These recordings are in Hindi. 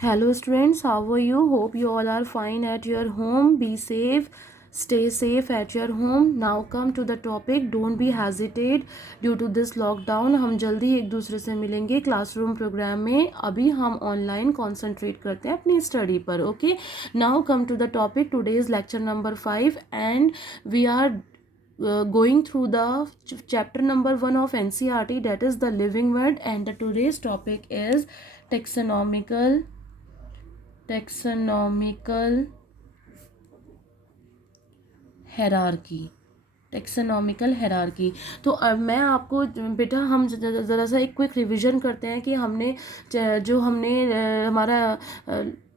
Hello students, how are you? Hope you all are fine at your home. Be safe. Stay safe at your home. Now come to the topic. Don't be hesitate due to this lockdown. हम जल्दी एक दूसरे से मिलेंगे क्लासरूम प्रोग्राम में. अभी हम ऑनलाइन कॉन्सेंट्रेट करते हैं अपनी स्टडी पर. Okay, now come to the topic. Today is lecture number 5 and we are going through the chapter number 1 of NCERT, that is the living word, and the today's topic is taxonomical hierarchy. Taxonomical hierarchy. तो अब मैं आपको बेटा हम ज़रा सा एक क्विक रिवीजन करते हैं कि हमने जो हमने हमारा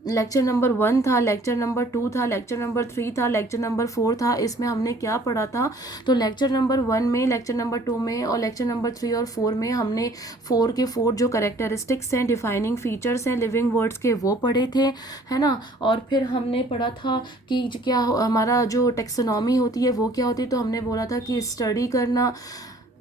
लेक्चर नंबर 1 था, लेक्चर नंबर 2 था, लेक्चर नंबर 3 था, लेक्चर नंबर 4 था. इसमें हमने क्या पढ़ा था? तो लेक्चर नंबर 1 में, लेक्चर नंबर 2 में और लेक्चर नंबर 3 और 4 में हमने 4 के 4 जो करेक्टरिस्टिक्स हैं, डिफाइनिंग फीचर्स हैं लिविंग वर्ड्स के, वो पढ़े थे, है ना. और फिर हमने पढ़ा था कि क्या हमारा जो टेक्सोनॉमी होती है वो क्या होती है. तो हमने बोला था कि स्टडी करना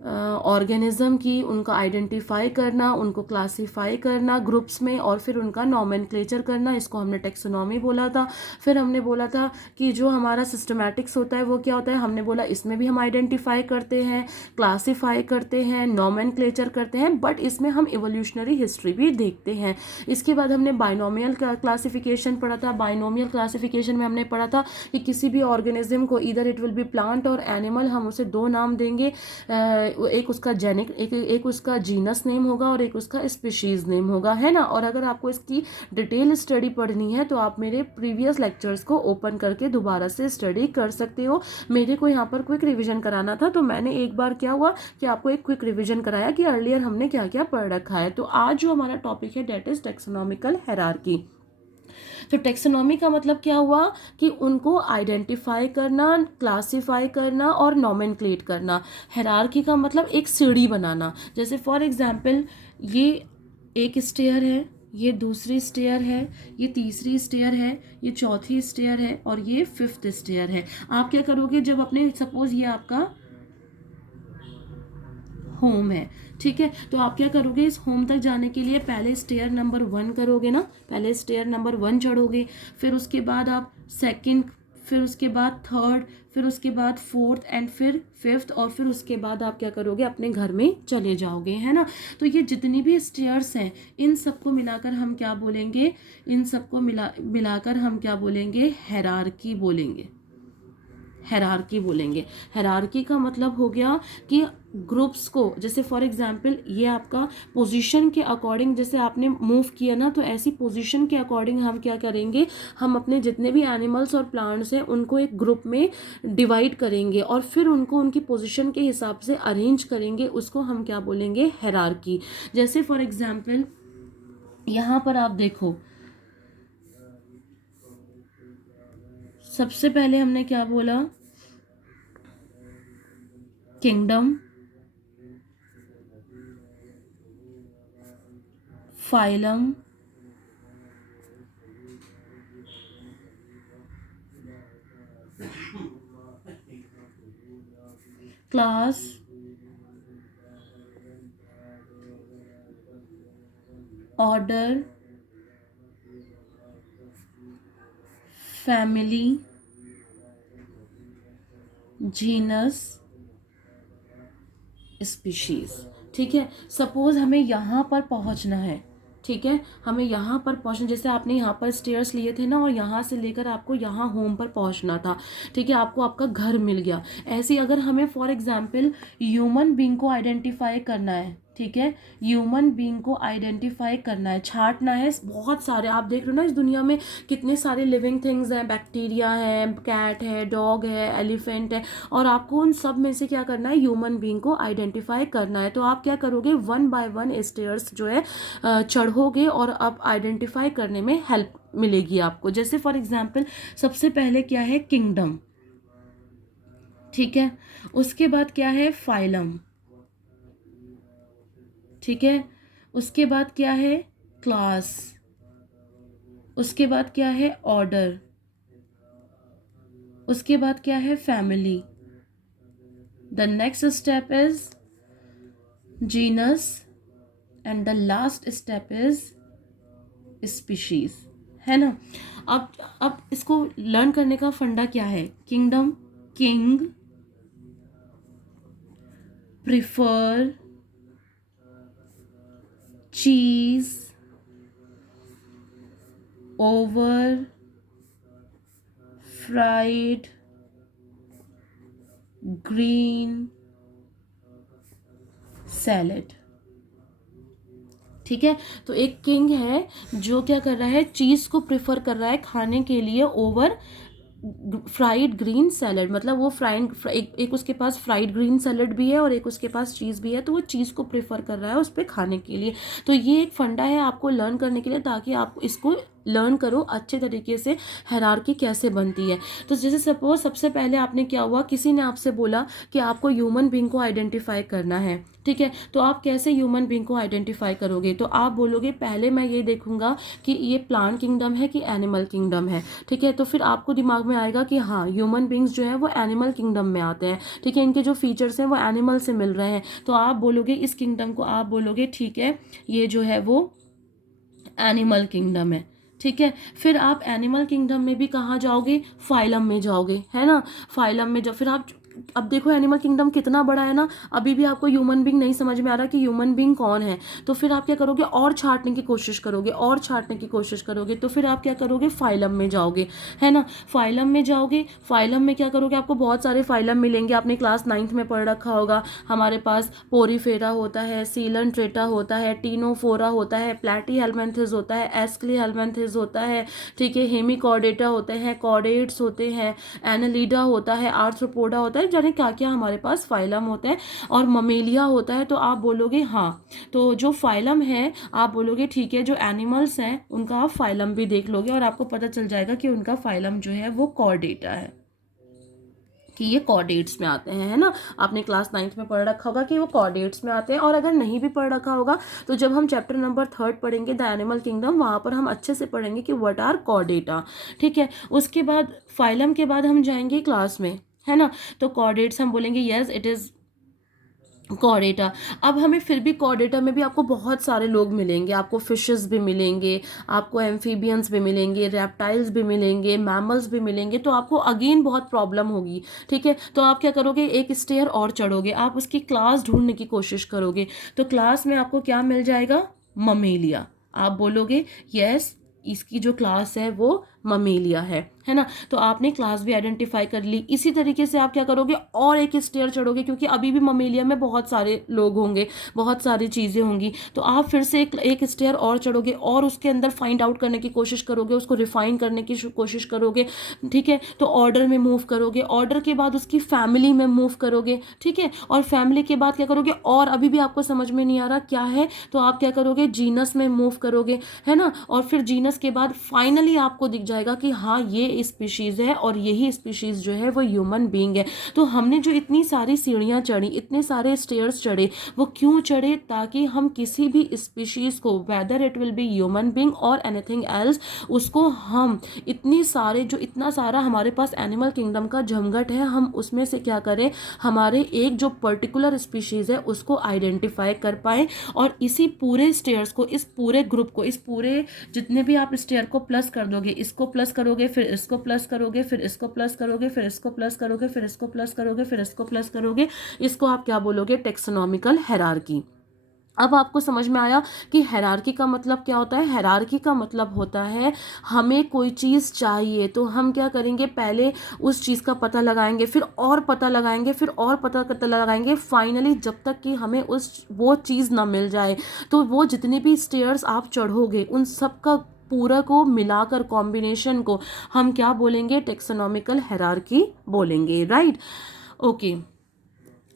ऑर्गेनिज्म की, उनका आइडेंटिफाई करना, उनको क्लासीफाई करना ग्रुप्स में और फिर उनका नॉमेनक्लेचर करना, इसको हमने टेक्सोनॉमी बोला था. फिर हमने बोला था कि जो हमारा सिस्टमैटिक्स होता है वो क्या होता है. हमने बोला इसमें भी हम आइडेंटिफाई करते हैं, क्लासीफाई करते हैं, नॉमेनक्लेचर करते हैं, बट इसमें हम इवोल्यूशनरी हिस्ट्री भी देखते हैं. इसके बाद हमने बाइनोमियल क्लासिफिकेशन पढ़ा था. बाइनोमियल क्लासिफिकेशन में हमने पढ़ा था कि किसी भी ऑर्गेनिज्म को इधर इट विल बी प्लांट और एनिमल, हम उसे दो नाम देंगे. एक उसका जेनिक एक उसका जीनस नेम होगा और एक उसका स्पीशीज नेम होगा, है ना. और अगर आपको इसकी डिटेल स्टडी पढ़नी है तो आप मेरे प्रीवियस लेक्चर्स को ओपन करके दोबारा से स्टडी कर सकते हो. मेरे को यहाँ पर क्विक रिवीजन कराना था तो मैंने एक बार क्या हुआ कि आपको एक क्विक रिवीजन कराया कि अर्लियर हमने क्या क्या पढ़ रखा है. तो आज जो हमारा टॉपिक है डेट इज टेक्सोनॉमिकल हायरार्की. तो टेक्सोनॉमी का मतलब क्या हुआ कि उनको आइडेंटिफाई करना, क्लासिफाई करना और नॉमेनक्लेट करना. हायरार्की का मतलब एक सीढ़ी बनाना. जैसे फॉर एग्जांपल ये एक स्टेयर है, ये दूसरी स्टेयर है, ये तीसरी स्टेयर है, ये चौथी स्टेयर है और ये फिफ्थ स्टेयर है. आप क्या करोगे जब अपने, सपोज ये आपका होम है, ठीक है, तो आप क्या करोगे इस होम तक जाने के लिए पहले स्टेयर नंबर 1 करोगे ना, पहले स्टेयर नंबर 1 चढ़ोगे, फिर उसके बाद आप सेकंड, फिर उसके बाद थर्ड, फिर उसके बाद फोर्थ एंड फिर फिफ्थ, और फिर उसके बाद आप क्या करोगे अपने घर में चले जाओगे, है ना. तो ये जितनी भी स्टेयर्स हैं इन सबको मिलाकर हम क्या बोलेंगे, इन सबको मिलाकर हम क्या बोलेंगे, हायरार्की बोलेंगे. हायरार्की बोलेंगे. हायरार्की का मतलब हो गया कि ग्रुप्स को, जैसे फॉर एग्जांपल ये आपका पोजीशन के अकॉर्डिंग जैसे आपने मूव किया ना, तो ऐसी पोजीशन के अकॉर्डिंग हम क्या करेंगे, हम अपने जितने भी एनिमल्स और प्लांट्स हैं उनको एक ग्रुप में डिवाइड करेंगे और फिर उनको उनकी पोजीशन के हिसाब से अरेंज करेंगे. उसको हम क्या बोलेंगे, हायरार्की. जैसे फॉर एग्जांपल यहाँ पर आप देखो, सबसे पहले हमने क्या बोला, kingdom, phylum, class, order, family, genus, species. ठीक है, सपोज हमें यहाँ पर पहुँचना है, ठीक है, हमें यहाँ पर पहुँचना, जैसे आपने यहाँ पर स्टेयर्स लिए थे ना और यहाँ से लेकर आपको यहाँ होम पर पहुँचना था, ठीक है, आपको आपका घर मिल गया. ऐसे अगर हमें फॉर एग्जांपल ह्यूमन बीइंग को आइडेंटिफाई करना है, ठीक है, ह्यूमन बीइंग को आइडेंटिफाई करना है, छांटना है. बहुत सारे आप देख रहे हो ना इस दुनिया में कितने सारे लिविंग थिंग्स हैं, बैक्टीरिया है, कैट है, डॉग है, एलिफेंट है, और आपको उन सब में से क्या करना है, ह्यूमन बीइंग को आइडेंटिफाई करना है. तो आप क्या करोगे, 1 बाय 1 स्टेयर्स जो है चढ़ोगे और आप आइडेंटिफाई करने में हेल्प मिलेगी आपको. जैसे फॉर एग्जांपल सबसे पहले क्या है, किंगडम, ठीक है, उसके बाद क्या है, फाइलम, ठीक है, उसके बाद क्या है, क्लास, उसके बाद क्या है, ऑर्डर, उसके बाद क्या है, family. The next step is genus and the last step is species, है ना। अब इसको लर्न करने का फंडा क्या है? किंगडम, किंग, प्रिफर, चीज ओवर फ्राइड ग्रीन सैलेड। ठीक है, तो एक किंग है जो क्या कर रहा है, चीज़ को प्रेफर कर रहा है खाने के लिए ओवर फ्राइड ग्रीन सैलड। मतलब वो एक उसके पास फ्राइड ग्रीन सैलड भी है और एक उसके पास चीज़ भी है, तो वो चीज़ को प्रेफर कर रहा है उस पर खाने के लिए। तो ये एक फंडा है आपको लर्न करने के लिए, ताकि आप इसको लर्न करो अच्छे तरीके से हायरार्की कैसे बनती है। तो जैसे सपोज सबसे पहले आपने क्या हुआ, किसी ने आपसे बोला कि आपको ह्यूमन बीइंग को आइडेंटिफाई करना है। ठीक है, तो आप कैसे ह्यूमन बीइंग को आइडेंटिफाई करोगे? तो आप बोलोगे पहले मैं ये देखूंगा कि ये प्लांट किंगडम है कि एनिमल किंगडम है। ठीक है, तो फिर आपको दिमाग में आएगा कि हाँ, ह्यूमन बींग्स जो है वो एनिमल किंगडम में आते हैं। ठीक है, इनके जो फीचर्स हैं वो एनिमल से मिल रहे हैं, तो आप बोलोगे इस किंगडम को, आप बोलोगे ठीक है ये जो है वो एनिमल किंगडम है। ठीक है, फिर आप एनिमल किंगडम में भी कहाँ जाओगे? फाइलम में जाओगे, है ना। फाइलम में जब फिर आप, अब देखो एनिमल किंगडम कितना बड़ा है ना, अभी भी आपको ह्यूमन बींग नहीं समझ में आ रहा कि ह्यूमन बींग कौन है। तो फिर आप क्या करोगे? और छांटने की कोशिश करोगे, और छांटने की कोशिश करोगे, तो फिर आप क्या करोगे? फाइलम में जाओगे, है ना। फाइलम में जाओगे, फाइलम में क्या करोगे? आपको बहुत सारे फाइलम मिलेंगे, आपने क्लास 9th में पढ़ रखा होगा। हमारे पास पोरीफेरा होता है, सीलनट्रेटा होता है, टीनोफोरा होता है, प्लेटीहेल्मिन्थेस होता है, एस्क्लीहेल्मिन्थेस होता है। ठीक है, हेमिकॉर्डेटा होते हैं, कॉर्डेट्स होते हैं, एनालिडा होता है, आर्थ्रोपोडा होता है, जाने क्या क्या हमारे पास फाइलम होते हैं, और ममेलिया होता है। तो आप बोलोगे हाँ, तो जो फाइलम है आप बोलोगे ठीक है, जो एनिमल्स हैं उनका आप फाइलम भी देख लोगे और आपको पता चल जाएगा कि उनका फाइलम जो है वो कॉर्डेटा है, कि ये कॉर्डेट्स में आते हैं, है ना। आपने क्लास 9th में पढ़ रखा होगा कि वो कॉर्डेट्स में आते हैं। और अगर नहीं भी पढ़ रखा होगा तो जब हम चैप्टर नंबर 3 पढ़ेंगे द एनिमल किंगडम, वहाँ पर हम अच्छे से पढ़ेंगे कि व्हाट आर कॉर्डेटा। ठीक है, उसके बाद फाइलम के बाद हम जाएंगे क्लास में, है ना। तो कॉर्डेट्स हम बोलेंगे यस इट इज कॉर्डेटा। अब हमें फिर भी कॉर्डेटा में भी आपको बहुत सारे लोग मिलेंगे, आपको फिशेस भी मिलेंगे, आपको एम्फीबियंस भी मिलेंगे, रेप्टाइल्स भी मिलेंगे, मैमल्स भी मिलेंगे, तो आपको अगेन बहुत प्रॉब्लम होगी। ठीक है, तो आप क्या करोगे? एक स्टेयर और चढ़ोगे, आप उसकी क्लास ढूंढने की कोशिश करोगे। तो क्लास में आपको क्या मिल जाएगा? ममेलिया। आप बोलोगे यस इसकी जो क्लास है वो ममेलिया है ना। तो आपने क्लास भी आइडेंटिफाई कर ली। इसी तरीके से आप क्या करोगे? और एक स्टेयर चढ़ोगे, क्योंकि अभी भी ममेलिया में बहुत सारे लोग होंगे, बहुत सारी चीज़ें होंगी। तो आप फिर से एक स्टेयर और चढ़ोगे और उसके अंदर फाइंड आउट करने की कोशिश करोगे, उसको रिफाइन करने की कोशिश करोगे। ठीक है, तो ऑर्डर में मूव करोगे, ऑर्डर के बाद उसकी फैमिली में मूव करोगे। ठीक है, और फैमिली के बाद क्या करोगे? और अभी भी आपको समझ में नहीं आ रहा क्या है, तो आप क्या करोगे? जीनस में मूव करोगे, है ना। और फिर जीनस के बाद फाइनली आपको दिख जाएगा कि हाँ ये स्पीशीज है और यही स्पीशीज जो है वो ह्यूमन बीइंग है। तो हमने जो इतनी सारी सीढ़ियाँ चढ़ी, इतने सारे स्टेयर्स चढ़े, वो क्यों चढ़े? ताकि हम किसी भी स्पीशीज को, whether it will be human being और एनीथिंग एल्स, उसको हम इतना सारा हमारे पास एनिमल किंगडम का जमघट है, हम उसमें से क्या करें? हमारे एक जो पर्टिकुलर स्पीशीज है उसको आइडेंटिफाई कर पाए, और इसी पूरे स्टेयर्स को, इस पूरे ग्रुप को, इस पूरे जितने भी आप स्टेयर को प्लस कर दोगे, इसको प्लस करोगे, फिर इसको प्लस करोगे, फिर इसको प्लस करोगे, फिर इसको प्लस करोगे, फिर इसको प्लस करोगे, फिर इसको प्लस करोगे, इसको आप क्या बोलोगे? Taxonomical hierarchy. अब आपको समझ में आया कि हायरार्की का मतलब क्या होता है? हायरार्की का मतलब होता है हमें कोई चीज़ चाहिए तो हम क्या करेंगे? पहले उस चीज़ का पता लगाएंगे, फिर और पता लगाएंगे, फिर और पता लगाएंगे, फाइनली जब तक कि हमें वो चीज़ ना मिल जाए। तो वो जितने भी स्टेयर्स आप चढ़ोगे उन सब का पूरा को मिलाकर, कॉम्बिनेशन को हम क्या बोलेंगे? टेक्सोनॉमिकल हायरार्की बोलेंगे, राइट। ओके,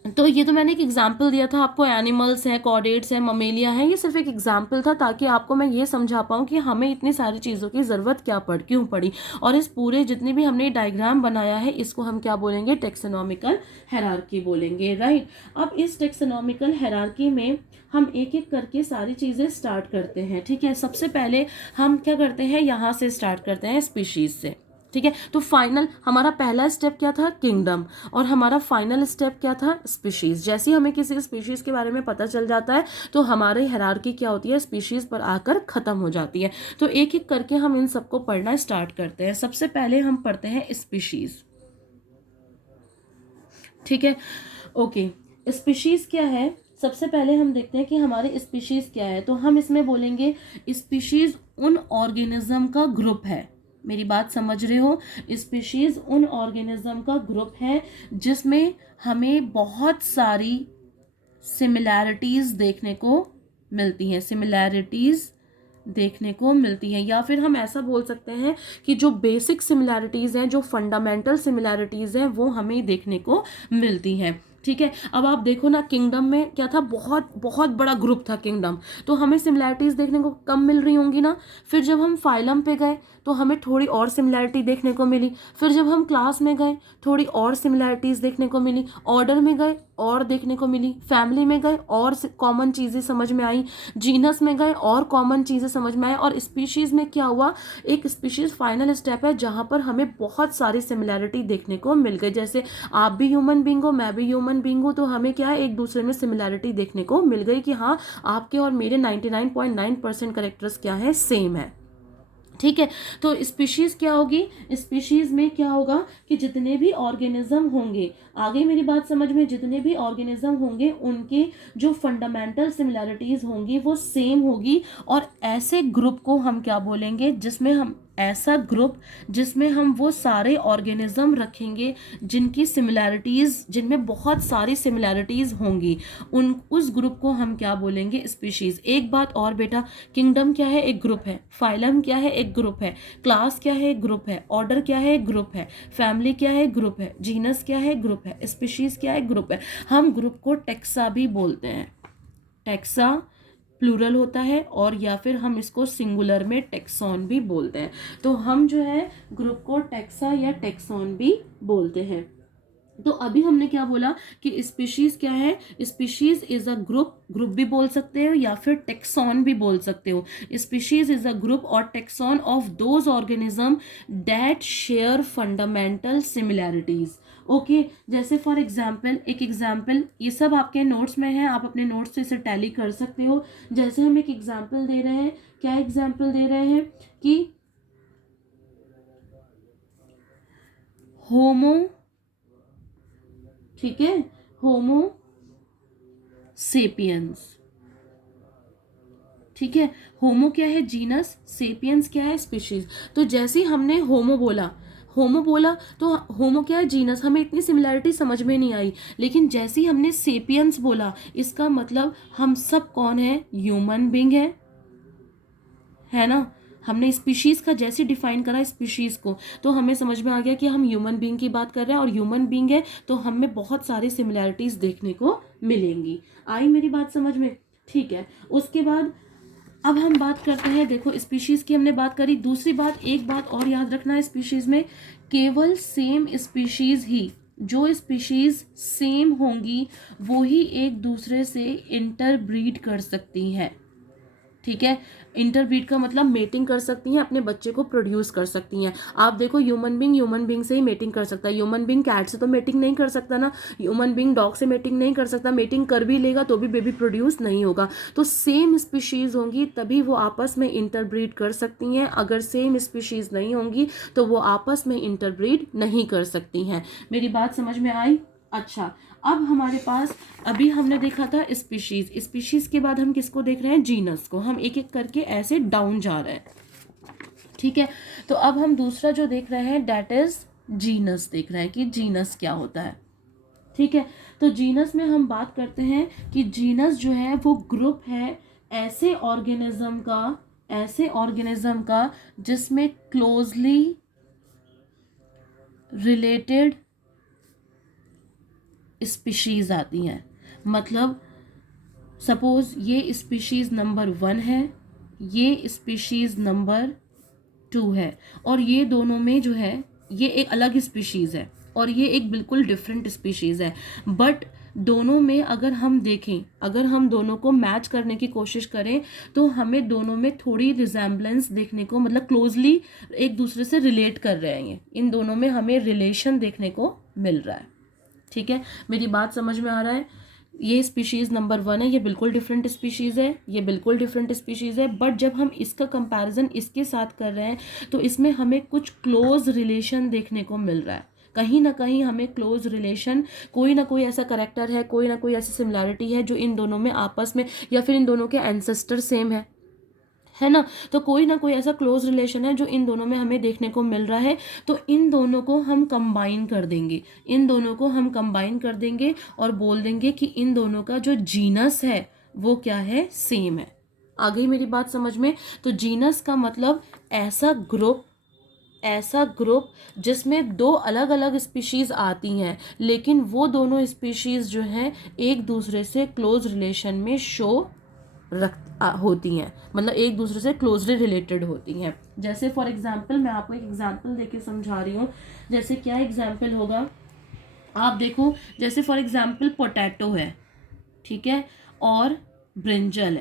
तो ये तो मैंने एक एग्जाम्पल दिया था आपको, एनिमल्स हैं, कॉर्डेट्स हैं, ममेलिया हैं, ये सिर्फ एक एग्जाम्पल था ताकि आपको मैं ये समझा पाऊँ कि हमें इतनी सारी चीज़ों की ज़रूरत क्यों पड़ी। और इस पूरे जितने भी हमने डायग्राम बनाया है इसको हम क्या बोलेंगे? टेक्सोनॉमिकल हायरार्की बोलेंगे, राइट। अब इस टेक्सोनॉमिकल हायरार्की में हम एक एक करके सारी चीज़ें स्टार्ट करते हैं। ठीक है, सबसे पहले हम क्या करते हैं? यहाँ से स्टार्ट करते हैं, स्पीशीज़ से। ठीक है। तो फाइनल हमारा पहला स्टेप क्या था, किंगडम, और हमारा फाइनल स्टेप क्या था, स्पीशीज। जैसे ही हमें किसी स्पीशीज के बारे में पता चल जाता है तो हमारी हायरार्की क्या होती है, स्पीशीज पर आकर खत्म हो जाती है। तो एक एक करके हम इन सबको पढ़ना स्टार्ट करते हैं। सबसे पहले हम पढ़ते हैं स्पीशीज, ठीक है। ओके, स्पीशीज क्या है, सबसे पहले हम देखते हैं कि हमारे स्पीशीज क्या है। तो हम इसमें बोलेंगे स्पीशीज उन ऑर्गेनिज्म का ग्रुप है, मेरी बात समझ रहे हो, स्पीशीज उन ऑर्गेनिज्म का ग्रुप है जिसमें हमें बहुत सारी सिमिलैरिटीज देखने को मिलती हैं, सिमिलैरिटीज देखने को मिलती हैं, या फिर हम ऐसा बोल सकते हैं कि जो बेसिक सिमिलैरिटीज हैं, जो फंडामेंटल सिमिलैरिटीज हैं, वो हमें देखने को मिलती हैं, ठीक है। अब आप देखो ना, किंगडम में क्या था, बहुत बहुत बड़ा ग्रुप था किंगडम, तो हमें सिमिलैरिटीज देखने को कम मिल रही होंगी ना। फिर जब हम फाइलम पे गए तो हमें थोड़ी और सिमिलैरिटी देखने को मिली, फिर जब हम क्लास में गए थोड़ी और सिमिलैरिटीज देखने को मिली, ऑर्डर में गए और देखने को मिली, फैमिली में गए और कॉमन चीज़ें समझ में आई, जीनस में गए और कॉमन चीज़ें समझ में आई, और स्पीशीज में क्या हुआ, एक स्पीशीज फाइनल स्टेप है जहाँ पर हमें बहुत सारी सिमिलैरिटी देखने को मिल गई। जैसे आप भी ह्यूमन बींग हो, मैं भी ह्यूमन बींग हूँ, तो हमें क्या है, एक दूसरे में सिमिलैरिटी देखने को मिल गई कि हाँ, आपके और मेरे 99.9% कैरेक्टर्स क्या है, सेम है, ठीक है। तो स्पीशीज क्या होगी, स्पीशीज में क्या होगा कि जितने भी ऑर्गेनिज्म होंगे, आगे मेरी बात समझ में, जितने भी ऑर्गेनिज्म होंगे उनके जो फंडामेंटल सिमिलैरिटीज होंगी वो सेम होगी, और ऐसे ग्रुप को हम क्या बोलेंगे, जिसमें हम ऐसा ग्रुप जिसमें हम वो सारे ऑर्गेनिज्म रखेंगे जिनकी सिमिलैरिटीज, जिनमें बहुत सारी सिमिलैरिटीज होंगी, उस ग्रुप को हम क्या बोलेंगे, स्पीशीज। एक बात और बेटा, किंगडम क्या है, एक ग्रुप है, फाइलम क्या है, एक ग्रुप है, क्लास क्या है, एक ग्रुप है, ऑर्डर क्या है, एक ग्रुप है, फैमिली क्या है, ग्रुप है, जीनस क्या है, ग्रुप है, स्पीशीज क्या है, ग्रुप है। हम ग्रुप को टेक्सा भी बोलते हैं, टेक्सा प्लूरल होता है, और या फिर हम इसको सिंगुलर में टेक्सॉन भी बोलते हैं। तो हम जो है ग्रुप को टेक्सा या टेक्सॉन भी बोलते हैं। तो अभी हमने क्या बोला कि स्पीशीज क्या है, species is a group, group भी बोल सकते हो या फिर टेक्सॉन भी बोल सकते हो। स्पीशीज इज अ ग्रुप और tax on of those organism that share fundamental similarities. Okay, जैसे फॉर एग्जाम्पल, एक एग्जाम्पल, ये सब आपके नोट्स में है, आप अपने नोट्स से इसे टैली कर सकते हो। जैसे हम एक एग्जाम्पल दे रहे हैं, क्या एग्जाम्पल दे रहे हैं कि होमो, ठीक है, होमो सेपियंस, ठीक है। होमो क्या है, जीनस, सेपियंस क्या है, स्पीशीज। तो जैसे ही हमने होमो बोला, होमो बोला तो होमो क्या है, जीनस, हमें इतनी सिमिलैरिटी समझ में नहीं आई, लेकिन जैसे ही हमने सेपियंस बोला, इसका मतलब हम सब कौन है, ह्यूमन बीइंग है ना। हमने स्पीशीज का जैसे डिफाइन करा स्पीशीज को, तो हमें समझ में आ गया कि हम ह्यूमन बीइंग की बात कर रहे हैं, और ह्यूमन बीइंग है तो हमें बहुत सारी सिमिलैरिटीज देखने को मिलेंगी। आई मेरी बात समझ में, ठीक है। उसके बाद अब हम बात करते हैं, देखो स्पीशीज की हमने बात करी, दूसरी बात, एक बात और याद रखना है, स्पीशीज में केवल सेम स्पीशीज ही, जो स्पीशीज सेम होंगी वो ही एक दूसरे से इंटरब्रीड कर सकती हैं, ठीक है। इंटरब्रीड का मतलब मेटिंग कर सकती हैं, अपने बच्चे को प्रोड्यूस कर सकती हैं। आप देखो, ह्यूमन बींग से ही मेटिंग कर सकता है, ह्यूमन बींग कैट से तो मेटिंग नहीं कर सकता ना, ह्यूमन बींग डॉग से मेटिंग नहीं कर सकता, मेटिंग कर भी लेगा तो भी बेबी प्रोड्यूस नहीं होगा। तो सेम स्पीशीज होंगी तभी वो आपस में इंटरब्रीड कर सकती हैं, अगर सेम स्पीशीज नहीं होंगी तो वो आपस में इंटरब्रीड नहीं कर सकती हैं। मेरी बात समझ में आई? अच्छा, अब हमारे पास, अभी हमने देखा था स्पीशीज, स्पीशीज के बाद हम किसको देख रहे हैं, जीनस को। हम एक एक करके ऐसे डाउन जा रहे हैं, ठीक है। तो अब हम दूसरा जो देख रहे हैं दैट इज जीनस, देख रहे हैं कि जीनस क्या होता है, ठीक है। तो जीनस में हम बात करते हैं कि जीनस जो है वो ग्रुप है ऐसे ऑर्गेनिज्म का जिसमें क्लोजली रिलेटेड स्पीशीज आती हैं। मतलब सपोज ये स्पीशीज नंबर 1 है, ये स्पीशीज नंबर 2 है, और ये दोनों में जो है ये एक अलग स्पीशीज है और ये एक बिल्कुल डिफरेंट स्पीशीज है, बट दोनों में अगर हम देखें, अगर हम दोनों को मैच करने की कोशिश करें तो हमें दोनों में थोड़ी रिजेम्बलेंस देखने को, मतलब क्लोजली एक दूसरे से रिलेट कर रहे हैं, इन दोनों में हमें रिलेशन देखने को मिल रहा है। ठीक है, मेरी बात समझ में आ रहा है? ये स्पीशीज़ नंबर 1 है, ये बिल्कुल डिफरेंट स्पीशीज़ है, ये बिल्कुल डिफरेंट स्पीशीज़ है, बट जब हम इसका कंपैरिजन इसके साथ कर रहे हैं तो इसमें हमें कुछ क्लोज रिलेशन देखने को मिल रहा है। कहीं ना कहीं हमें क्लोज रिलेशन, कोई ना कोई ऐसा करेक्टर है, कोई ना कोई ऐसी सिमिलैरिटी है जो इन दोनों में आपस में, या फिर इन दोनों के एंसेस्टर सेम है ना, तो कोई ना कोई ऐसा क्लोज रिलेशन है जो इन दोनों में हमें देखने को मिल रहा है। तो इन दोनों को हम कंबाइन कर देंगे, इन दोनों को हम कंबाइन कर देंगे और बोल देंगे कि इन दोनों का जो जीनस है वो क्या है, सेम है। आ गई मेरी बात समझ में? तो जीनस का मतलब ऐसा ग्रुप जिसमें दो अलग अलग स्पीशीज आती हैं, लेकिन वो दोनों स्पीशीज जो हैं एक दूसरे से क्लोज रिलेशन में होती हैं, मतलब एक दूसरे से क्लोजली रिलेटेड होती हैं। जैसे फॉर एग्जांपल, मैं आपको एक एग्जांपल देके समझा रही हूँ। जैसे क्या एग्जांपल होगा, आप देखो, जैसे फॉर एग्जांपल पोटैटो है, ठीक है, और ब्रिंजल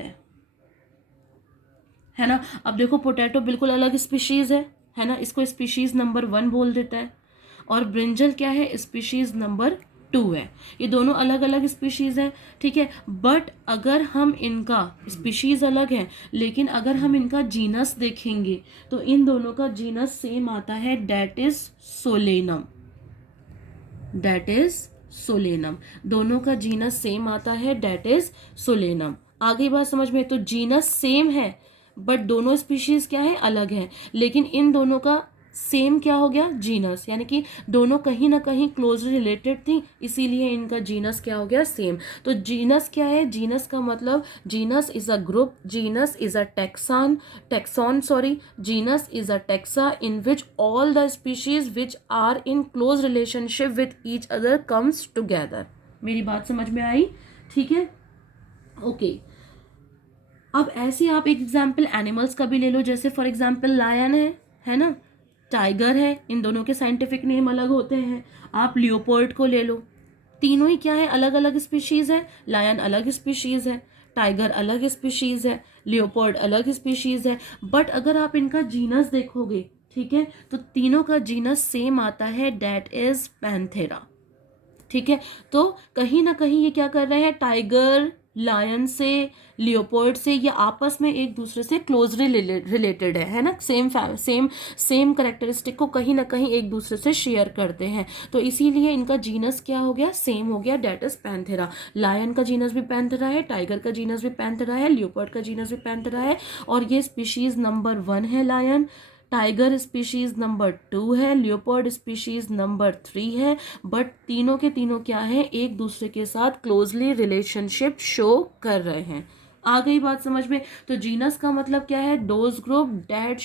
है ना। अब देखो, पोटैटो बिल्कुल अलग स्पीशीज है ना, इसको स्पीशीज नंबर 1 बोल देता है, और ब्रिंजल क्या है, स्पीशीज नंबर 2 है। ये दोनों अलग अलग स्पीशीज है, ठीक है, बट अगर हम इनका, स्पीशीज अलग है लेकिन अगर हम इनका जीनस देखेंगे तो इन दोनों का जीनस सेम आता है, दैट इज सोलेनम। दोनों का जीनस सेम आता है, दैट इज सोलेनम। आगे बात समझ में? तो जीनस सेम है बट दोनों स्पीशीज क्या है, अलग है, लेकिन इन दोनों का सेम क्या हो गया, जीनस, यानी कि दोनों कहीं ना कहीं क्लोजली रिलेटेड थी, इसीलिए इनका जीनस क्या हो गया, सेम। तो जीनस क्या है, जीनस का मतलब, genus is a group, genus is a genus is a taxa in which all the species which are in close relationship with each other comes together. मेरी बात समझ में आई? ठीक है, ओके। अब ऐसे आप एक एग्जाम्पल एनिमल्स का भी ले लो, जैसे फॉर एग्जाम्पल लायन है ना, टाइगर है, इन दोनों के साइंटिफिक नेम अलग होते हैं। आप लियोपोल्ड को ले लो, तीनों ही क्या है, अलग अलग स्पीशीज है। लायन अलग स्पीशीज है, टाइगर अलग स्पीशीज है, लियोपोल्ड अलग स्पीशीज है, बट अगर आप इनका जीनस देखोगे, ठीक है, तो तीनों का जीनस सेम आता है, दैट इज पैंथेरा। ठीक है, तो कहीं ना कहीं ये क्या कर रहे हैं, टाइगर लायन से, लियोपोल्ड से, ये आपस में एक दूसरे से क्लोजली रिलेटेड है ना, सेम करेक्टरिस्टिक को कहीं ना कहीं एक दूसरे से शेयर करते हैं, तो इसीलिए इनका जीनस क्या हो गया, सेम हो गया, डेट इज पैंथेरा। लायन का जीनस भी पैंथेरा है, टाइगर का जीनस भी पैंथेरा है, लियोपोल्ड का जीनस भी पैंथेरा है, और ये स्पीशीज नंबर 1 है लायन, टाइगर स्पीशीज नंबर 2 है, लियोपोल्ड स्पीशीज नंबर 3 है, बट तीनों के तीनों क्या है, एक दूसरे के साथ क्लोजली रिलेशनशिप शो कर रहे हैं। आ गई बात समझ में? तो जीनस का मतलब क्या है, those group that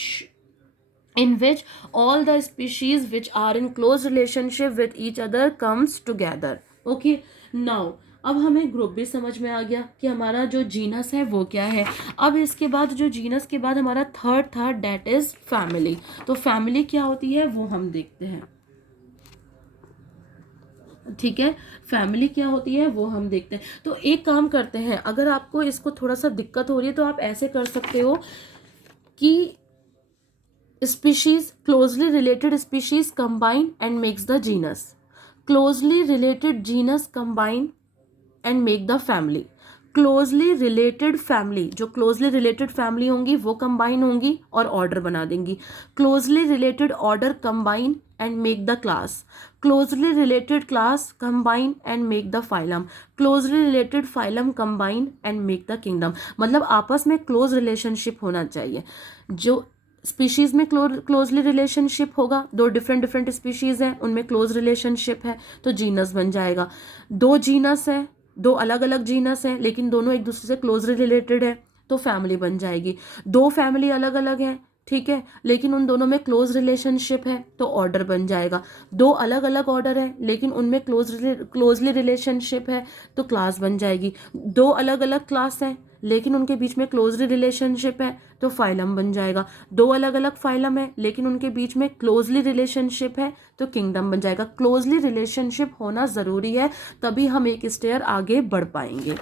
in which all the species which are in close relationship with each other comes together. Okay, now अब हमें ग्रुप भी समझ में आ गया कि हमारा जो जीनस है वो क्या है। अब इसके बाद जो जीनस के बाद हमारा थर्ड था, डेट इज फैमिली। तो फैमिली क्या होती है वो हम देखते हैं, ठीक है, फैमिली क्या होती है वो हम देखते हैं। तो एक काम करते हैं, अगर आपको इसको थोड़ा सा दिक्कत हो रही है तो आप ऐसे कर सकते हो कि species, closely related species combine and makes the genus, closely related genus combine and make the family, closely related family, जो क्लोजली रिलेटेड फैमिली होंगी वो कंबाइन होंगी और ऑर्डर बना देंगी, closely related order combine and make the class, closely related class combine and make the phylum, closely related phylum combine and make the kingdom. मतलब आपस में क्लोज रिलेशनशिप होना चाहिए। जो स्पीशीज में क्लोजली रिलेशनशिप होगा, दो डिफरेंट स्पीशीज हैं उनमें क्लोज रिलेशनशिप है तो जीनस बन जाएगा। दो जीनस है, दो अलग अलग जीनस हैं लेकिन दोनों एक दूसरे से क्लोजली रिलेटेड है तो फैमिली बन जाएगी। दो फैमिली अलग अलग है, ठीक है, लेकिन उन दोनों में क्लोज रिलेशनशिप है तो ऑर्डर बन जाएगा। दो अलग अलग ऑर्डर है लेकिन उनमें क्लोजली रिलेशनशिप है तो क्लास बन जाएगी। दो अलग अलग क्लास है लेकिन उनके बीच में क्लोजली रिलेशनशिप है तो फाइलम बन जाएगा। दो अलग अलग फाइलम है लेकिन उनके बीच में क्लोजली रिलेशनशिप है तो किंगडम बन जाएगा। क्लोजली रिलेशनशिप होना ज़रूरी है, तभी हम एक स्टेयर आगे बढ़ पाएंगे।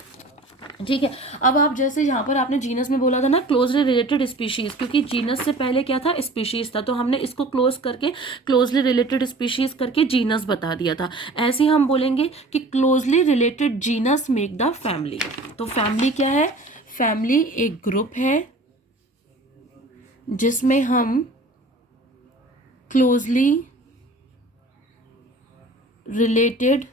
ठीक है, अब आप जैसे यहाँ पर आपने जीनस में बोला था ना क्लोजली रिलेटेड स्पीशीज, क्योंकि जीनस से पहले क्या था, स्पीशीज था, तो हमने इसको क्लोज करके क्लोजली रिलेटेड स्पीशीज करके जीनस बता दिया था। ऐसे हम बोलेंगे कि closely related genus make the family. तो फैमिली क्या है, फैमिली एक ग्रुप है जिसमें हम क्लोजली रिलेटेड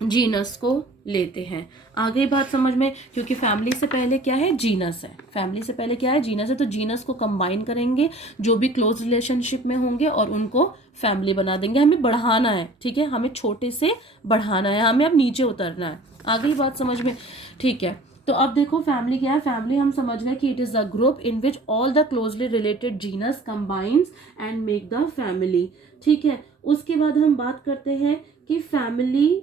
जीनस को लेते हैं। आगे बात समझ में, क्योंकि फैमिली से पहले क्या है, जीनस है, फैमिली से पहले क्या है, जीनस है, तो जीनस को कंबाइन करेंगे जो भी क्लोज रिलेशनशिप में होंगे और उनको फैमिली बना देंगे। हमें बढ़ाना है, ठीक है, हमें छोटे से बढ़ाना है, हमें अब नीचे उतरना है। आगे बात समझ में, ठीक है। तो अब देखो फैमिली क्या है, फैमिली हम समझ गए कि it is a group in which all the closely related genus combines and make the family. ठीक है, उसके बाद हम बात करते हैं कि फैमिली,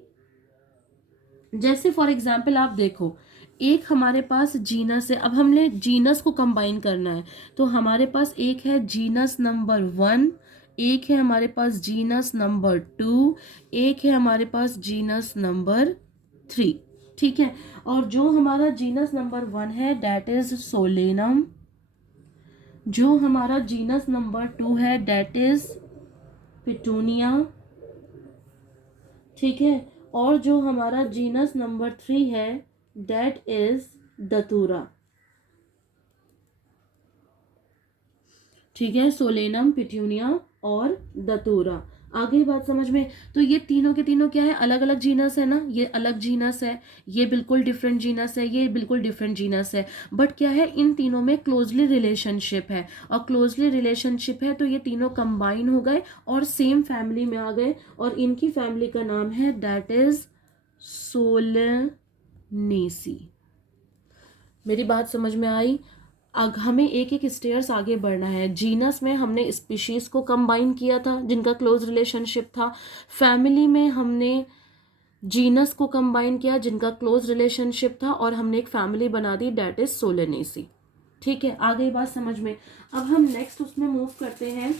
जैसे फॉर एग्जाम्पल आप देखो, एक हमारे पास जीनस है, अब हमने जीनस को कंबाइन करना है, तो हमारे पास एक है जीनस नंबर 1, एक है हमारे पास जीनस नंबर 2, एक है हमारे पास जीनस नंबर 3। ठीक है, और जो हमारा जीनस नंबर 1 है दैट इज सोलेनम, जो हमारा जीनस नंबर 2 है दैट इज पिटूनिया। ठीक है, और जो हमारा जीनस नंबर 3 है दैट इज दतूरा। ठीक है, सोलेनम, पिट्यूनिया और दतूरा। आगे बात समझ में, तो ये तीनों के तीनों क्या है, अलग अलग जीनस है ना, ये अलग जीनस है, ये बिल्कुल डिफरेंट जीनस है, ये बिल्कुल डिफरेंट जीनस है, बट क्या है, इन तीनों में क्लोजली रिलेशनशिप है, और क्लोजली रिलेशनशिप है तो ये तीनों कंबाइन हो गए और सेम फैमिली में आ गए, और इनकी फैमिली का नाम है दैट इज सोलनेसी। मेरी बात समझ में आई। हमें एक एक स्टेयर्स आगे बढ़ना है। जीनस में हमने स्पीशीज को कंबाइन किया था जिनका क्लोज रिलेशनशिप था, फैमिली में हमने जीनस को कंबाइन किया जिनका क्लोज रिलेशनशिप था, और हमने एक फैमिली बना दी दैट इज सोलेनेसी। ठीक है, आगे बात समझ में। अब हम नेक्स्ट उसमें मूव करते हैं।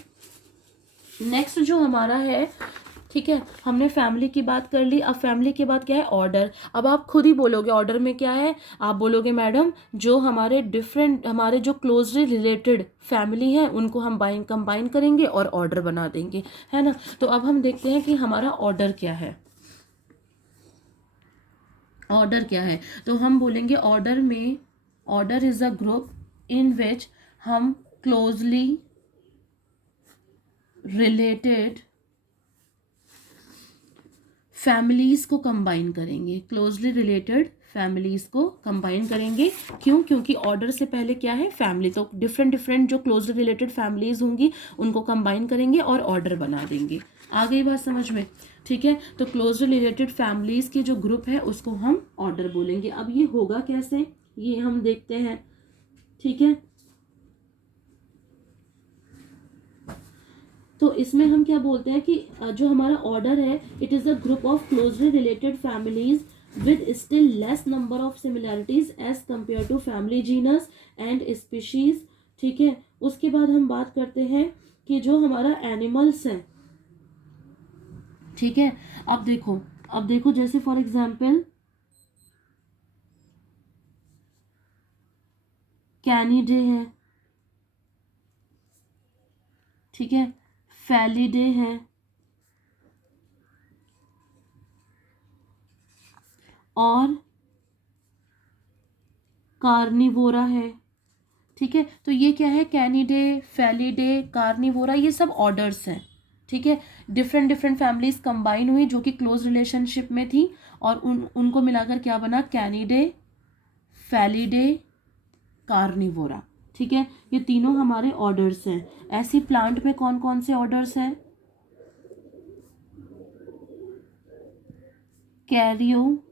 नेक्स्ट जो हमारा है, ठीक है, हमने फैमिली की बात कर ली, अब फैमिली के बाद क्या है, ऑर्डर। अब आप खुद ही बोलोगे ऑर्डर में क्या है, आप बोलोगे मैडम जो हमारे डिफरेंट, हमारे जो क्लोजली रिलेटेड फैमिली है उनको हम कंबाइन करेंगे और ऑर्डर बना देंगे, है ना। तो अब हम देखते हैं कि हमारा ऑर्डर क्या है। ऑर्डर क्या है, तो हम बोलेंगे ऑर्डर में, order is a group in which हम क्लोजली रिलेटेड फैमिलीज को कंबाइन करेंगे, क्लोजली रिलेटेड फैमिलीज को कंबाइन करेंगे। क्यों, क्योंकि ऑर्डर से पहले क्या है, फैमिली, तो डिफरेंट डिफरेंट जो क्लोजली रिलेटेड फैमिलीज होंगी उनको कंबाइन करेंगे और ऑर्डर बना देंगे। आ गई बात समझ में, ठीक है। तो क्लोजली रिलेटेड फैमिलीज के जो ग्रुप है उसको हम ऑर्डर बोलेंगे। अब ये होगा कैसे, ये हम देखते हैं, ठीक है। तो इसमें हम क्या बोलते हैं कि जो हमारा ऑर्डर है, it is a group of closely related families with still less number of similarities as compare to family, genus and species. ठीक है, उसके बाद हम बात करते हैं कि जो हमारा एनिमल्स हैं, ठीक है। अब देखो जैसे फॉर एग्जाम्पल कैनिडे है, ठीक है, फैलिडे है, और कार्निवोरा है। ठीक है, तो ये क्या है, कैनिडे, फैलिडे, कार्निवोरा, ये सब ऑर्डर्स हैं। ठीक है, डिफरेंट डिफरेंट फैमिलीज कंबाइन हुई जो कि क्लोज रिलेशनशिप में थी, और उनको मिलाकर क्या बना, कैनिडे, फैलिडे, कार्निवोरा। ठीक है, ये तीनों हमारे ऑर्डर्स हैं। ऐसी प्लांट में कौन कौन से ऑर्डर्स हैं, कैरियोफाइलेलिस,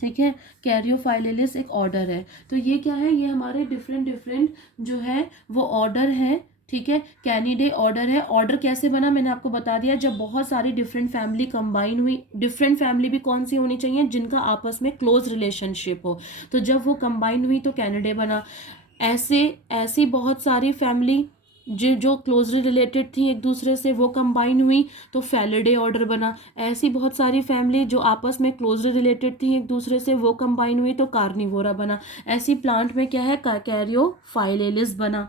ठीक है, कैरियोफाइलेलिस एक ऑर्डर है। तो ये क्या है, ये हमारे डिफरेंट डिफरेंट जो है वो ऑर्डर है ठीक है, कैनिडे ऑर्डर है। ऑर्डर कैसे बना मैंने आपको बता दिया, जब बहुत सारी डिफरेंट फैमिली कंबाइन हुई। डिफरेंट फैमिली भी कौन सी होनी चाहिए, जिनका आपस में क्लोज रिलेशनशिप हो, तो जब वो कंबाइन हुई तो कैनिडे बना। ऐसे ऐसी बहुत सारी फैमिली जो जो क्लोजली रिलेटेड थी एक दूसरे से, वो कंबाइन हुई तो फैलिडे ऑर्डर बना। ऐसी बहुत सारी फैमिली जो आपस में क्लोजली रिलेटेड थी एक दूसरे से, वो कंबाइन हुई तो कार्निवोरा बना। ऐसी प्लांट में क्या है, कैरियोफाइलेलिस बना।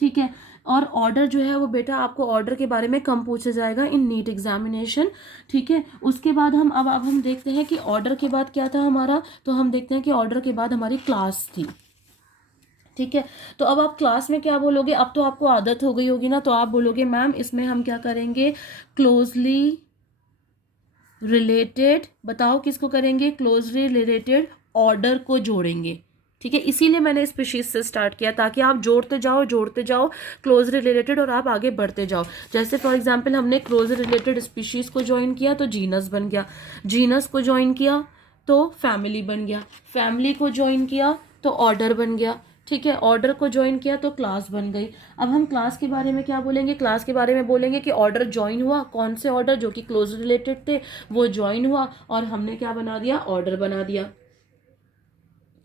ठीक है, और ऑर्डर जो है वो बेटा आपको ऑर्डर के बारे में कम पूछा जाएगा इन नीट एग्जामिनेशन। ठीक है, उसके बाद हम अब हम देखते हैं कि ऑर्डर के बाद क्या था हमारा, तो हम देखते हैं कि ऑर्डर के बाद हमारी क्लास थी। ठीक है, तो अब आप क्लास में क्या बोलोगे, अब तो आपको आदत हो गई होगी ना, तो आप बोलोगे मैम इसमें हम क्या करेंगे, क्लोजली रिलेटेड, बताओ किसको करेंगे, क्लोजली रिलेटेड ऑर्डर को जोड़ेंगे। ठीक है, इसीलिए मैंने स्पीशीज से स्टार्ट किया, ताकि आप जोड़ते जाओ क्लोजली रिलेटेड और आप आगे बढ़ते जाओ। जैसे फॉर एग्जांपल हमने क्लोजली रिलेटेड स्पीशीज को ज्वाइन किया तो जीनस बन गया, जीनस को ज्वाइन किया तो फैमिली बन गया, फैमिली को ज्वाइन किया तो ऑर्डर बन गया। ठीक है, ऑर्डर को ज्वाइन किया तो क्लास बन गई। अब हम क्लास के बारे में क्या बोलेंगे, क्लास के बारे में बोलेंगे कि ऑर्डर ज्वाइन हुआ, कौन से ऑर्डर, जो कि क्लोज रिलेटेड थे वो ज्वाइन हुआ और हमने क्या बना दिया, ऑर्डर बना दिया,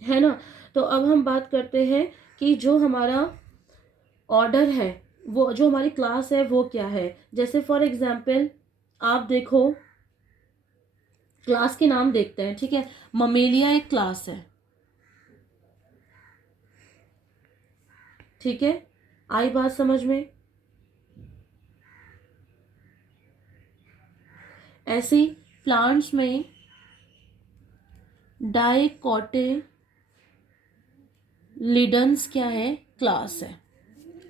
है ना। तो अब हम बात करते हैं कि जो हमारा ऑर्डर है, वो जो हमारी क्लास है वो क्या है। जैसे फॉर एग्जाम्पल आप देखो, क्लास के नाम देखते हैं। ठीक है, ममेलिया एक क्लास है। ठीक है, आई बात समझ में। ऐसी प्लांट्स में डाइकोटिलिडन्स क्या है, क्लास है।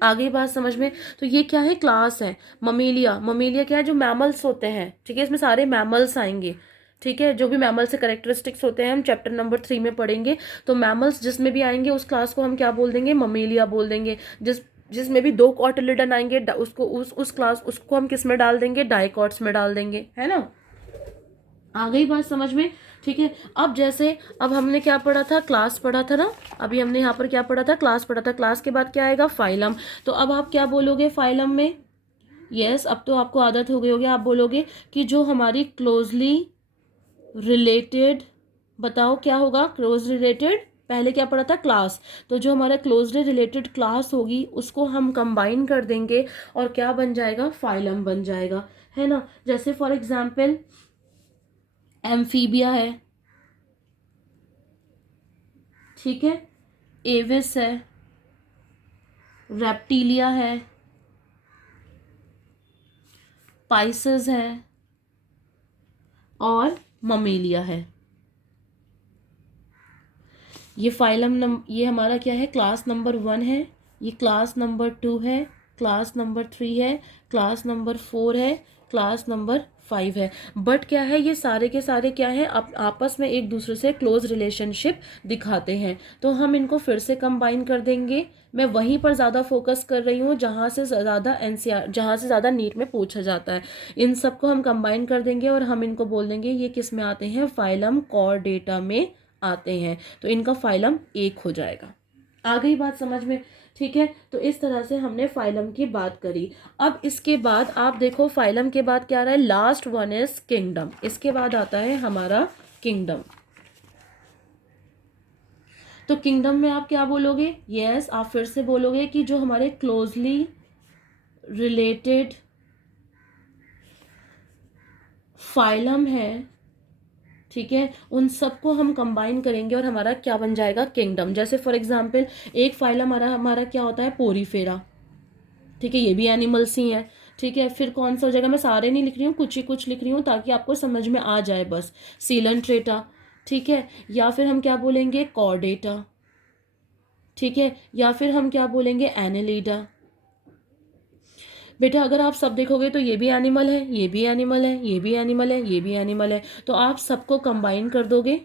आगे बात समझ में, तो ये क्या है, क्लास है। ममेलिया, ममेलिया क्या है, जो मैमल्स होते हैं। ठीक है, इसमें सारे मैमल्स आएंगे। ठीक है, जो भी मैमल से करेक्टरिस्टिक्स होते हैं हम चैप्टर नंबर 3 में पढ़ेंगे। तो मैमल्स जिसमें भी आएंगे उस क्लास को हम क्या बोल देंगे, ममेलिया बोल देंगे। जिसमें भी दो कॉटिलिडन आएंगे उसको उस क्लास उसको हम किस में डाल देंगे, डाइकॉट्स में डाल देंगे, है ना। आ गई बात समझ में। ठीक है, अब जैसे अब हमने क्या पढ़ा था, क्लास पढ़ा था ना, अभी हमने यहाँ पर क्या पढ़ा था, क्लास पढ़ा था। क्लास के बाद क्या आएगा, फाइलम। तो अब आप क्या बोलोगे फाइलम में, यस अब तो आपको आदत हो गई होगी, आप बोलोगे कि जो हमारी क्लोजली रिलेटेड, बताओ क्या होगा, क्लोज रिलेटेड, पहले क्या पढ़ा था, क्लास। तो जो हमारा क्लोजली रिलेटेड क्लास होगी उसको हम कंबाइन कर देंगे और क्या बन जाएगा, फाइलम बन जाएगा, है ना। जैसे फॉर एग्जाम्पल एम्फीबिया है, ठीक है, एविस है, रेप्टिलिया है, पाइसेस है और ममेलिया है। ये ये हमारा क्या है, क्लास नंबर 1 है, ये क्लास नंबर 2 है, क्लास नंबर 3 है, क्लास नंबर 4 है, क्लास नंबर 5 है। बट क्या है, ये सारे के सारे क्या है, आपस में एक दूसरे से क्लोज रिलेशनशिप दिखाते हैं। तो हम इनको फिर से कंबाइन कर देंगे। मैं वहीं पर ज़्यादा फोकस कर रही हूँ जहाँ से ज़्यादा एनसीआर, जहाँ से ज़्यादा नीट में पूछा जाता है। इन सबको हम कंबाइन कर देंगे और हम इनको बोल देंगे ये किस में आते हैं, फाइलम कॉर्डेटा में आते हैं। तो इनका फाइलम एक हो जाएगा। आ गई बात समझ में। ठीक है, तो इस तरह से हमने फाइलम की बात करी। अब इसके बाद आप देखो, फाइलम के बाद क्या रहा है, लास्ट वन इज किंगडम। इसके बाद आता है हमारा किंगडम। तो किंगडम में आप क्या बोलोगे, यस आप फिर से बोलोगे कि जो हमारे क्लोजली रिलेटेड फाइलम है, ठीक है, उन सबको हम कंबाइन करेंगे और हमारा क्या बन जाएगा, किंगडम। जैसे फॉर एग्जांपल एक फाइलम हमारा हमारा क्या होता है, पोरीफेरा। ठीक है, ये भी एनिमल्स ही है। ठीक है, फिर कौन सा हो जाएगा, मैं सारे नहीं लिख रही हूँ, कुछ ही कुछ लिख रही हूँ ताकि आपको समझ में आ जाए बस। सीलनट्रेटा, ठीक है, या फिर हम क्या बोलेंगे, कॉर्डेटा। ठीक है, या फिर हम क्या बोलेंगे, एनेलिडा। बेटा अगर आप सब देखोगे तो ये भी एनिमल है, ये भी एनिमल है, ये भी एनिमल है, ये भी एनिमल है। तो आप सबको कंबाइन कर दोगे,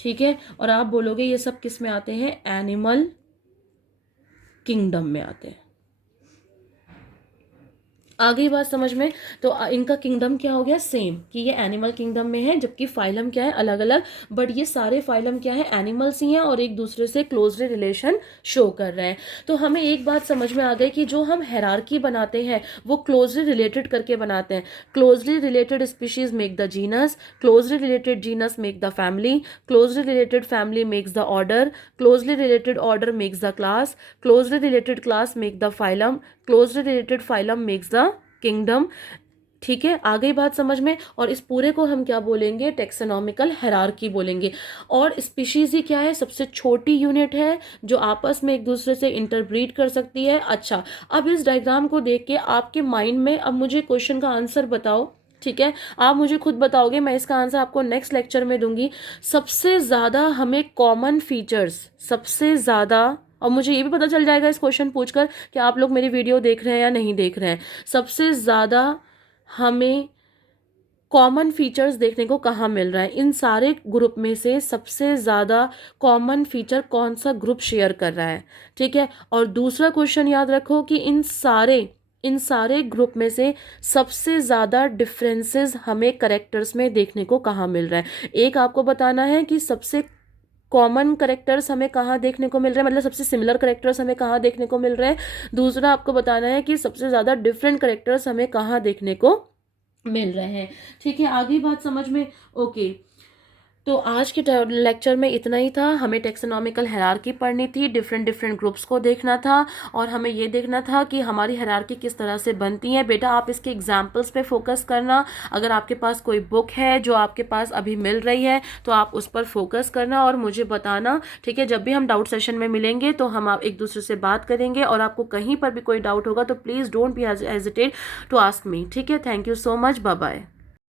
ठीक है, और आप बोलोगे ये सब किस में आते हैं, एनिमल किंगडम में आते हैं। आ गई बात समझ में। तो इनका किंगडम क्या हो गया, सेम, कि ये एनिमल किंगडम में है, जबकि फाइलम क्या है, अलग अलग, बट ये सारे फाइलम क्या है, एनिमल्स ही हैं और एक दूसरे से क्लोजली रिलेशन शो कर रहे हैं। तो हमें एक बात समझ में आ गई कि जो हम हायरार्की बनाते हैं वो क्लोजली रिलेटेड करके बनाते हैं। Closely related species make the genus, closely related genus make the family, closely related family makes the order, closely related order makes the class, closely related class make the phylum, closely related phylum makes the kingdom. ठीक है, आ गई बात समझ में। और इस पूरे को हम क्या बोलेंगे, टेक्सोनॉमिकल हायरार्की बोलेंगे। और स्पीशीज ही क्या है, सबसे छोटी यूनिट है जो आपस में एक दूसरे से इंटरब्रीड कर सकती है। अच्छा, अब इस डायग्राम को देख के आपके माइंड में अब मुझे क्वेश्चन का आंसर बताओ। ठीक है, आप मुझे खुद बताओगे, मैं इसका आंसर आपको नेक्स्ट लेक्चर में दूंगी। सबसे ज़्यादा हमें कॉमन फीचर्स, सबसे ज़्यादा, और मुझे ये भी पता चल जाएगा इस क्वेश्चन पूछकर कि आप लोग मेरी वीडियो देख रहे हैं या नहीं देख रहे हैं। सबसे ज़्यादा हमें कॉमन फीचर्स देखने को कहाँ मिल रहा है, इन सारे ग्रुप में से सबसे ज़्यादा कॉमन फीचर कौन सा ग्रुप शेयर कर रहा है। ठीक है, और दूसरा क्वेश्चन याद रखो कि इन सारे ग्रुप में से सबसे ज़्यादा डिफरेंसेस हमें करेक्टर्स में देखने को कहाँ मिल रहा है। एक आपको बताना है कि सबसे कॉमन करेक्टर्स हमें कहाँ देखने को मिल रहे हैं, मतलब सबसे सिमिलर करेक्टर्स हमें कहाँ देखने को मिल रहे हैं। दूसरा आपको बताना है कि सबसे ज़्यादा डिफरेंट करेक्टर्स हमें कहाँ देखने को मिल रहे हैं। ठीक है, आगे बात समझ में। ओके, तो आज के लेक्चर में इतना ही था। हमें टेक्सोनॉमिकल हायरार्की पढ़नी थी, डिफरेंट डिफरेंट ग्रुप्स को देखना था, और हमें ये देखना था कि हमारी हायरार्की किस तरह से बनती है। बेटा आप इसके एग्जाम्पल्स पे फोकस करना। अगर आपके पास कोई बुक है जो आपके पास अभी मिल रही है तो आप उस पर फोकस करना और मुझे बताना। ठीक है, जब भी हम डाउट सेशन में मिलेंगे तो हम आप एक दूसरे से बात करेंगे, और आपको कहीं पर भी कोई डाउट होगा तो please don't be hesitate to ask me. ठीक है, thank you so much, bye bye.